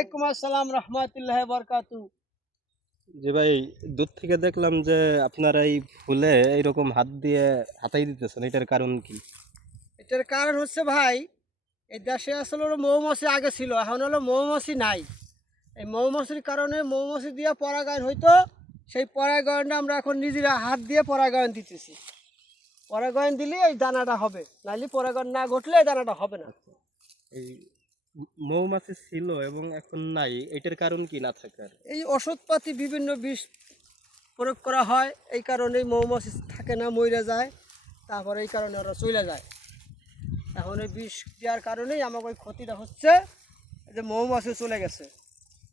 ওয়ালাইকুম আসসালাম রহমতুল্লাহি বারাকাতু। জি ভাই, দূর থেকে দেখলাম যে আপনারা এই ফুলে এইরকম হাত দিয়ে হাতাই দিতেছেন, এটার কারণ কি? এটার কারণ হচ্ছে ভাই, এই দেশে আসলে হলো মৌমাছি আগে ছিল, এখন হলো মৌমাছি নাই। এই মৌমাছির কারণে মৌমাছি দিয়ে পরাগায়ন হইতো, সেই পরাগায়নটা আমরা এখন নিজেরা হাত দিয়ে পরাগায়ন দিতেছি। পরাগায়ন দিলে এই দানাটা হবে, নাহলে পরাগায়ন না ঘটলে এই দানাটা হবে না। এই মৌমাছি ছিল এবং এখন নাই, এটার কারণ কি না থাকার? এই ওষুধপাতি বিভিন্ন বিষ প্রয়োগ করা হয়, এই কারণেই মৌমাছি থাকে না, মইরা যায়। তারপরে এই কারণে ওরা চলে যায়। এখন এই বিষ দেওয়ার কারণেই আমাকে ওই ক্ষতিটা হচ্ছে, যে মৌমাছি চলে গেছে।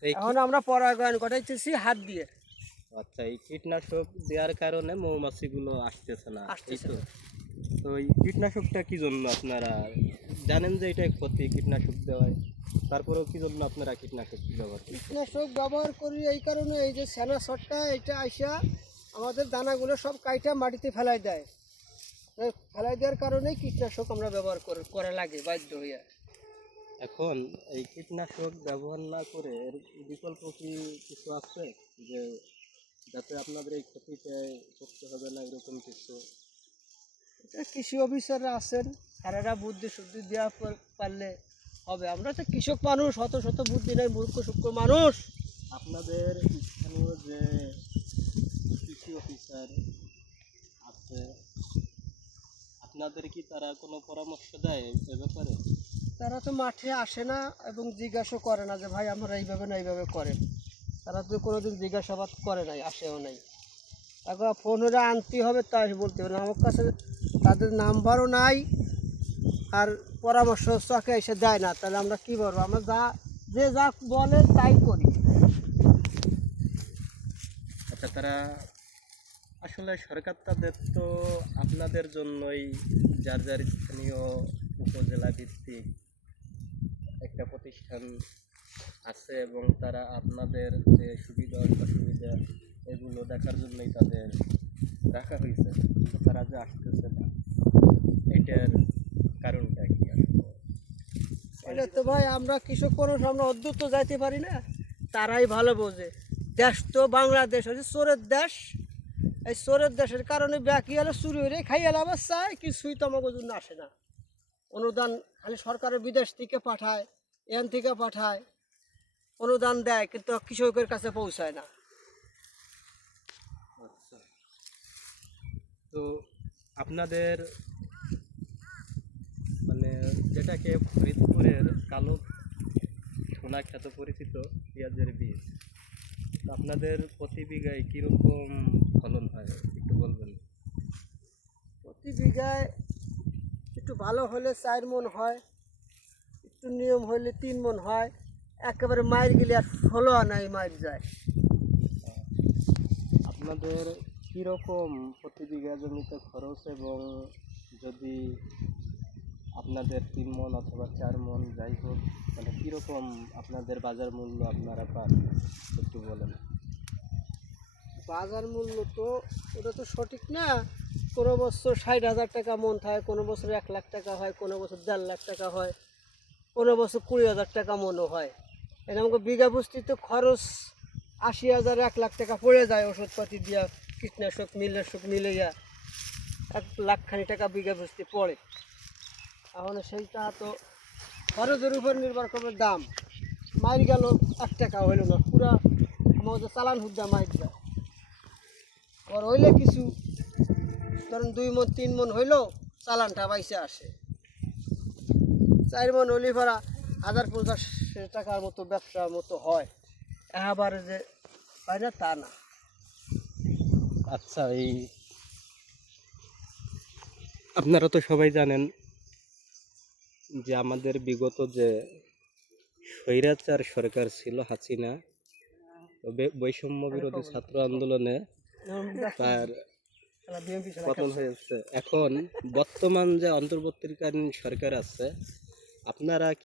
এই এখন আমরা পরাগায়ন ঘটাইতেছি হাত দিয়ে। আচ্ছা, এই কীটনাশক দেওয়ার কারণে মৌমাছিগুলো আসতেছে না, এই আসতেছে তো। না। তো এই কীটনাশকটা কি জন্য আপনারা জানেন যে এটা ক্ষতি কীটনাশক দেওয়ায়, তারপরেও কি জন্য আপনারা কীটনাশক ব্যবহার করছেন? কীটনাশক ব্যবহার করি এই কারণে, এই যে সেনা শটটা এটা আইসা আমাদের দানাগুলো সব কাইটা মাটিতে ফেলাই দেয়। এই ফেলাই দেওয়ার কারণেই কীটনাশক আমরা ব্যবহার করা লাগে বাধ্য হইয়া। এখন এই কীটনাশক ব্যবহার না করে এর বিকল্প কি কিছু আছে, যে যাতে আপনাদের এই ক্ষতিটা করতে হবে না, এরকম কিছু? এটা কৃষি অফিসাররা আছেন, তারা বুদ্ধি শুদ্ধি দেওয়া পারলে হবে। আমরা তো কৃষক মানুষ, শত শত বুদ্ধি নেই, মূর্খ সূক্ষ্ম মানুষ। আপনাদের স্থানীয় যে কৃষি অফিসার আছে, আপনাদের কি তারা কোনো পরামর্শ দেয় এ ব্যাপারে? তারা তো মাঠে আসে না এবং জিজ্ঞাসা করে না যে ভাই আমরা এইভাবে না এইভাবে করেন। তারা তো কোনোদিন জিজ্ঞাসাবাদ করে নাই, আসেও নাই। তারপর ফোনেরা আনতে হবে, তাই বলতে হবে না। আমার কাছে তাদের নাম্বারও নাই, আর পরামর্শ চকে এসে দেয় না। তাহলে আমরা কী করবো? আমরা যা বলে তাই করি। আচ্ছা, তারা আসলে সরকার তাদের তো আপনাদের জন্যই যার যার স্থানীয় উপজেলা ভিত্তিক একটা প্রতিষ্ঠান আছে, এবং তারা আপনাদের যে সুবিধা অসুবিধা এগুলো দেখার জন্যই তাদের রাখা হয়েছে, কিন্তু তারা যে আসতেছে না, এটার কারণটা কি আসলে? এটা তো ভাই আমরা কৃষক মানুষ, আমরা অদ্ভুত তো যাইতে পারি না। তারাই ভালো বোঝে। দেশ তো বাংলাদেশ হচ্ছে চোরের দেশ। এই চোরের দেশের কারণে বাকি হলে চুরি হয়ে খাইয়ে লাভ চায়, কিছুই তো আমাদের জন্য আসে না। অনুদান খালি সরকারের বিদেশ থেকে পাঠায়, এখান থেকে পাঠায়, অনুদান দেয়, কিন্তু কৃষকের কাছে পৌঁছায় না। আচ্ছা, তো আপনাদের মানে যেটাকে ফরিদপুরের কালো সোনা খ্যাত পরিচিত পেঁয়াজের বীজ, তো আপনাদের প্রতি বিঘায় কীরকম ফলন হয় একটু বলবেন? প্রতি বিঘায় একটু ভালো হলে 4 মণ হয়, একটু নিয়ম হলে 3 মণ হয়। একেবারে মাইর গেলে আর 16 আনাই মাইর যায়। আপনাদের কীরকম প্রতি বিঘা জমিতে খরচ, এবং যদি আপনাদের 3 মণ অথবা 4 মণ যাই হোক, মানে কীরকম আপনাদের বাজার মূল্য আপনারা পান একটু বলেন? বাজার মূল্য তো ওটা তো সঠিক না। কোনো বছর 60,000 টাকা মন থাকে, কোনো বছর 1 লাখ টাকা হয়, কোনো বছর 1.5 লাখ টাকা হয়, কোনো বছর 20,000 টাকা মনও হয়। এটা আমাকে বিঘা বস্তিতে খরচ 80,000 1 লাখ টাকা পড়ে যায় ওষুধপাতি দিয়া, কীটনাশক মিলে 1 লাখ খানি টাকা বিঘা বস্তি পড়ে। তাহলে সেইটা তো খরচের উপর নির্ভর করবে দাম। মাইর গেল 1 টাকা হইল না, পুরা আমাদের চালান হুদ্দা মাইর যায়। আবার হইলে কিছু, ধরুন 2 মণ 3 মণ হইলেও চালানটা বাইসে আসে। 4 মণ হইলে ভাড়া 1,050 টাকার মতো ব্যবসার মতো হয়। আবার যে হয় না তা না। আচ্ছা, এই আপনারা তো সবাই জানেন যে আমাদের বিগত যে স্বৈরাচার সরকার ছিল হাসিনা, তবে বৈষম্য বিরোধী ছাত্র আন্দোলনে তার পতন হয়েছে। এখন বর্তমান যে অন্তর্বর্তীকালীন সরকার আছে, আপনারা